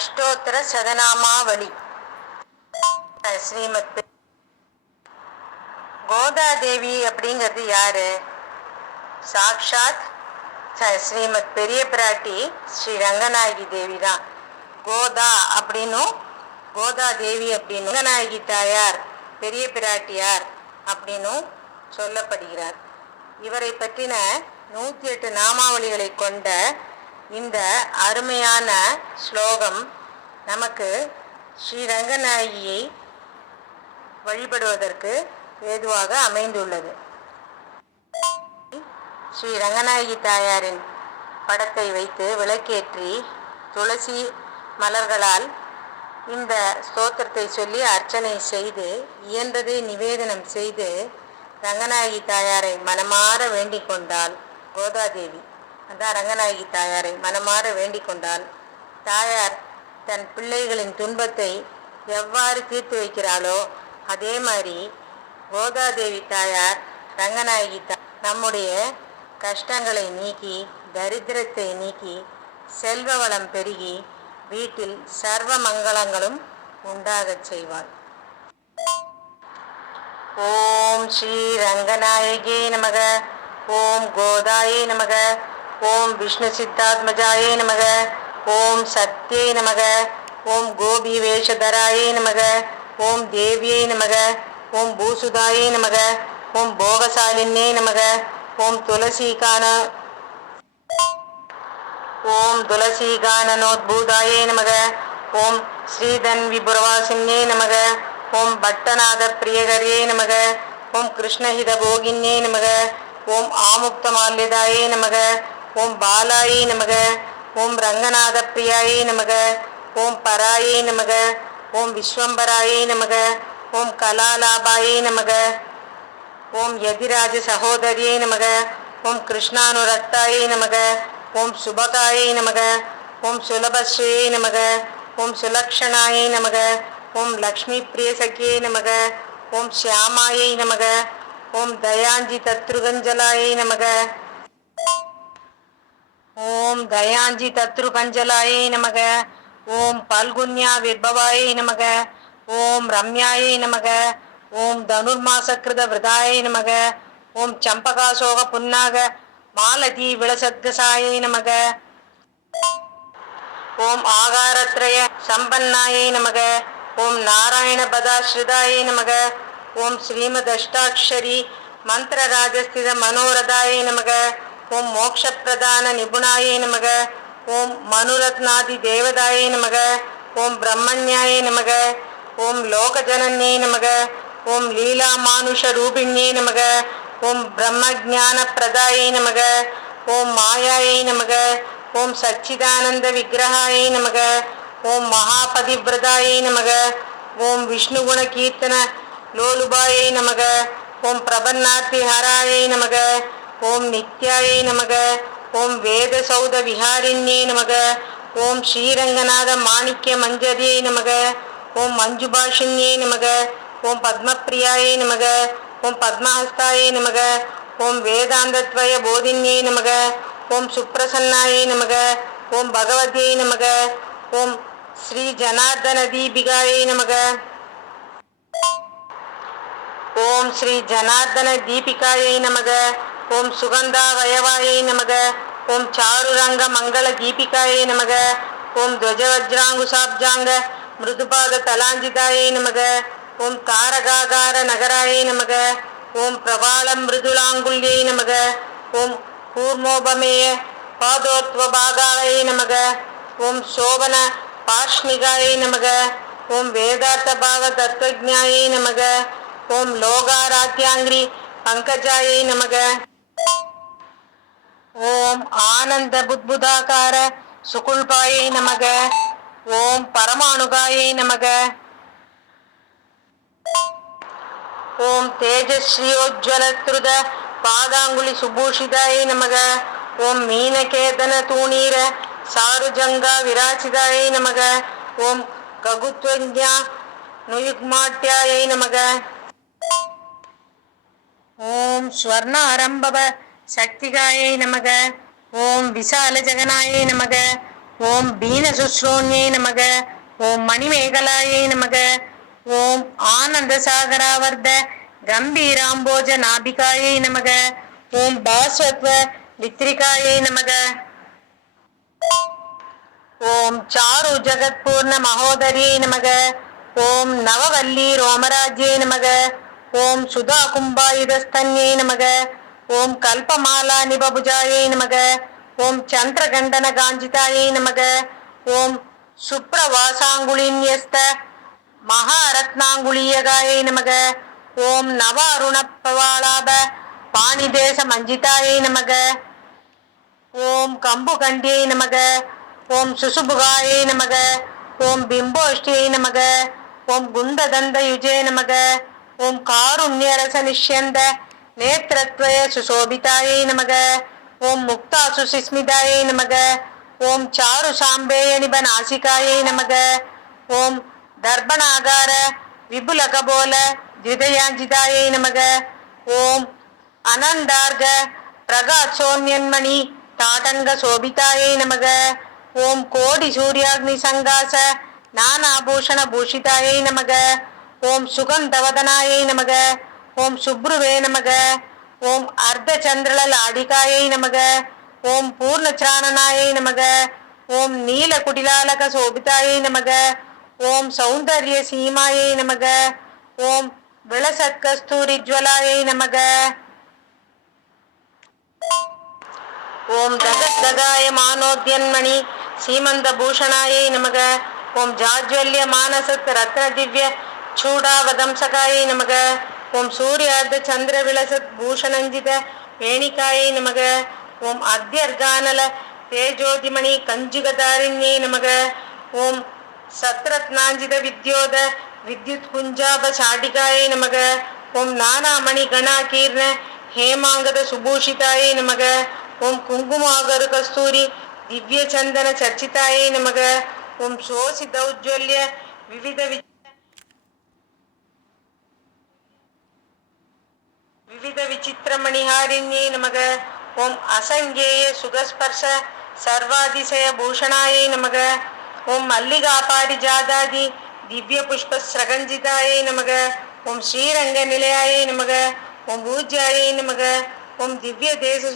அஷ்டோத்தர சதநாமாவளி. ஸ்ரீமத் கோதாதேவி அப்படிங்கிறது யாரு? சாக்ஷாத் ஸ்ரீமத் பெரிய பிராட்டி ஸ்ரீ ரங்கநாயகி தேவி தான். கோதா அப்படின்னும் கோதா தேவி அப்படின்னு ரங்கநாயகி தாயார் பெரிய பிராட்டியார் அப்படின்னும் சொல்லப்படுகிறார். இவரை பற்றின நூற்றி எட்டு நாமாவளிகளை கொண்ட இந்த அருமையான ஸ்லோகம் நமக்கு ஸ்ரீரங்கநாயகியை வழிபடுவதற்கு ஏதுவாக அமைந்துள்ளது. ஸ்ரீ ரங்கநாயகி தாயாரின் படத்தை வைத்து விளக்கேற்றி துளசி மலர்களால் இந்த ஸ்தோத்திரத்தை சொல்லி அர்ச்சனை செய்து இயன்றதை நிவேதனம் செய்து ரங்கநாயகி தாயாரை மனமாற வேண்டிக் கொண்டாள் கோதாதேவி. அதான் ரங்கநாயகி தாயாரை மனமாற வேண்டிக் கொண்டால் தாயார் தன் பிள்ளைகளின் துன்பத்தை எவ்வாறு தீர்த்து வைக்கிறாளோ அதே மாதிரி கோதாதேவி தாயார் ரங்கநாயகி தா நம்முடைய கஷ்டங்களை நீக்கி தரித்திரத்தை நீக்கி செல்வ வளம் பெருகி வீட்டில் சர்வ மங்களங்களும் உண்டாகச் செய்வாள். ஓம் ஸ்ரீ ரங்கநாயகே நமக. ஓம் கோதாயே நமக. ஓம் விஷ்ணு சித்தாத்மஜாயே நமக ஓம் சத்யே நமக ஓம் கோபி வேஷதராயே நமக ஓம் தேவியை நமக ஓம் பூசுதாயே நமக ஓம் போகசாலினே நமக ஓம் துளசிகான ஓம் துளசிகானனோத்பூதாயே நமக ஓம் ஸ்ரீதன் விபுரவாசின்யே நமக ஓம் பட்டநாத பிரியகரியே நமக ஓம் கிருஷ்ணஹித போகின்யே நமக ஓம் ஆமுக்தமால்யதாயே நமக ஓம் பாலாயி நமக ஓம் ரங்கநாத பிரியாயி நமக ஓம் பராயி நமக ஓம் விஸ்வம்பராயி நமக ஓம் கலாலாபாயி நமக ஓம் யதிராஜ சகோதரியை நமக ஓம் கிருஷ்ணானுரக்தாயே நமக ஓம் சுபகாயை நமக ஓம் சுலபஸ்ரீயை நமக ஓம் சுலக்ஷணாயை நமக ஓம் லக்ஷ்மி பிரியசகியே நமக ஓம் ஷியாமாயை நமக ஓம் தயாஞ்சி தத்ருகஞ்சலாயை நமக ஓம் தயாஞ்சி தத்ரு பஞ்சலாயை நமக ஓம் பல்குன்யா விர்பவாயை நமக ஓம் ரம்யாயை நமக ஓம் தனுர்மாசகிருத விரதாயை நமக ஓம் சம்பகாசோக புன்னாக மாலதி விளசத்கசாயை நமக ஓம் ஆகாரத்ரய சம்பன்னாயை நமக ஓம் நாராயண பதாஸ்ரிதாயை நமக ஓம் ஸ்ரீமத் ஸ்ரீமதஷ்டாட்சரி மந்திரராஜஸ்தித மனோரதாயை நமக ஓம் மோக்ஷப்பிரதான நிபுணாயை நமக ஓம் மனுரத்னாதி தேவதாயை நமக ஓம் பிரம்மண்யாயை நமக ஓம் லோகஜனன்யே நமக ஓம் லீலா மானுஷ ரூபிண்யே நமக ஓம் பிரம்ம ஜான பிரதாயை நமக ஓம் மாயாயை நமக ஓம் சச்சிதானந்த விக்கிரகாயை நமக ஓம் மகாபதிவிரதாயை நமக ஓம் விஷ்ணுகுண கீர்த்தன லோலுபாயை நமக ஓம் பிரபன்னார்த்தி ஹராயை நமக ஓம் நித்யாயை நமக ஓம் வேத சௌத விஹாரிண்யே நமக ஓம் ஸ்ரீரங்கநாத மாணிக்க மஞ்சரியை நமக ஓம் மஞ்சுபாஷின்யே நமக ஓம் பத்மப்பிரியாயை நமக ஓம் பத்மஹஸ்தாயை நமக ஓம் வேதாந்தத்வய போதின்யை நமக ஓம் சுப்ரசன்னாயை நமக ஓம் பகவத்யை நமக ஓம் ஸ்ரீ ஜனார்தன தீபிகாயை நமக. ஓம் ஸ்ரீ ஜனார்தன தீபிகாயை நமக ஓம் சுகந்தா வயவாயை நமக. ஓம் சாருரங்க மங்கள தீபிகாயை நமக. ஓம் துவஜவஜ்ராங்குசாப்ஜாங்க மிருதுபாத தலாஞ்சிதாயை நமக. ஓம் தாரகாகார நகராயை நமக. ஓம் பிரபால மிருதுலாங்குல்யை நமக. ஓம் கூர்மோபமேய பாதோத்வபாகாயை நமக. ஓம் சோபன பார்ஷ்ணிகாயை நமக. ஓம் வேதார்த்த பாவ தத்துவஜாயை நமக. ஓம் லோகாராத்யாங்கிரி பங்கஜாயை நமக. ஓம் ஆனந்த புத்புதாகார சுகுல்பாயை நமக. ஓம் பரமானுகாயை நமக. ஓம் தேஜஸ்ரீயோஜ்வலத்ருத பாதாங்குழி சுபூஷிதாயை நமக. ஓம் மீனகேதன தூணீர சாருஜங்கா விராசிதாயை நமக. ஓம் ககுத்வஜா நுயுக்மாட்டியாயை நமக. ஓம் ஸ்வர்ண ஆரம்பவ சக்திகாயை நமக. ஓம் விசால ஜெகனாயை நமக. ஓம் பீன சுஸ்ரோன்யை நமக. ஓம் மணிமேகலாயை நமக. ஓம் ஆனந்த சாகராவர்த கம்பீராம்போஜ நாபிகாயை நமக. ஓம் பாஸ்வத்வ வித்ரிகாயை நமக. ஓம் சாரு ஜகத்பூர்ண மகோதரியை நமக. ஓம் நவவல்லி ரோமராஜ்யை நமக. ஓம் சுதா கும்பாயுதஸ்தன்யை நமக. ஓம் கல்பமாலா நிபபுஜாயை நமக ஓம் சந்திரகண்டன காஞ்சிதாயை நமக ஓம் சுப்ரவாசாங்குலின்யஸ்த மகாரத்னாங்குலியகாயை நமக ஓம் நவ அருணப்பவாளாப பாணிதேச மஞ்சிதாயை நமக ஓம் கம்பு கண்டியை நமக ஓம் சுசுபுகாயை நமக ஓம் பிம்போஷ்டியை நமக ஓம் குந்ததந்த யுஜே நமக ஓம் காருண்யரச நிஷ்யந்த நேத்திரத்வய சுசோபிதாயை நமக. ஓம் முக்தா சுசிஸ்மிதாயை நமக. ஓம் சாரு சாம்பேய நிப நாசிகாயை நமக. ஓம் தர்பணாகார விபுலகபோல திதயாஞ்சிதாயை நமக. ஓம் அனந்தார்க பிரகாசோன்யன்மணி தாடங்க சோபிதாயை நமக. ஓம் கோடி சூர்யாக்னி சங்காச நானாபூஷண பூஷிதாயை நமக. ஓம் சுகந்தவதனாயை நமக. ஓம் சுப்ருவே நமக. ஓம் அர்த்த சந்திரலல் அடிகாயை நமக. ஓம் பூர்ணச்சானனாயை நமக. ஓம் நீல குடிலாலக சோபிதாயை நமக. ஓம் சௌந்தர்ய சீமாயை நமக. ஓம் விளசத்கஸ்தூரிஜ்வலாயை நமக. ஓம் தகதகாய மானோத்யன்மணி சீமந்த பூஷணாயை நமக. ஓம் ஜாஜ்வல்ய மானசத் ரத்ன திவ்ய சூடாவதம்சகாயை நமக. ஓம் சூர்யார்த்த சந்திர விலசத் பூஷணஞ்சித வேணிகாயை நமக. ஓம் அத்தியர்கானல தேஜோதிமணி கஞ்சுகதாரிண்யை நமக. ஓம் சத்ரத்னாஞ்சித வித்யோத வித்யுத் குஞ்சாப சாடிகாயை நமக. ஓம் நானாமணி கணாகீர்ண ஹேமாங்கத சுபூஷிதாயை நமக. ஓம் குங்குமாகரு கஸ்தூரி திவ்ய சந்தன சர்ச்சிதாயை நமக. ஓம் சோசிதௌஜ்வல்ய விவித வி விவித விசித்திரமணிஹாரிண்யை நமக. ஓம் அசங்கேய சுகஸ்பர்ஷ சர்வாதிசய பூஷணாயை நமக. ஓம் மல்லிகா பாரிஜாதாதி திவ்ய புஷ்ப ஸ்ரகஞ்சிதாயை நமக. ஓம் ஸ்ரீரங்க நிலையாயை நமக. ஓம் பூஜ்யாயை நமக. ஓம் திவ்ய தேச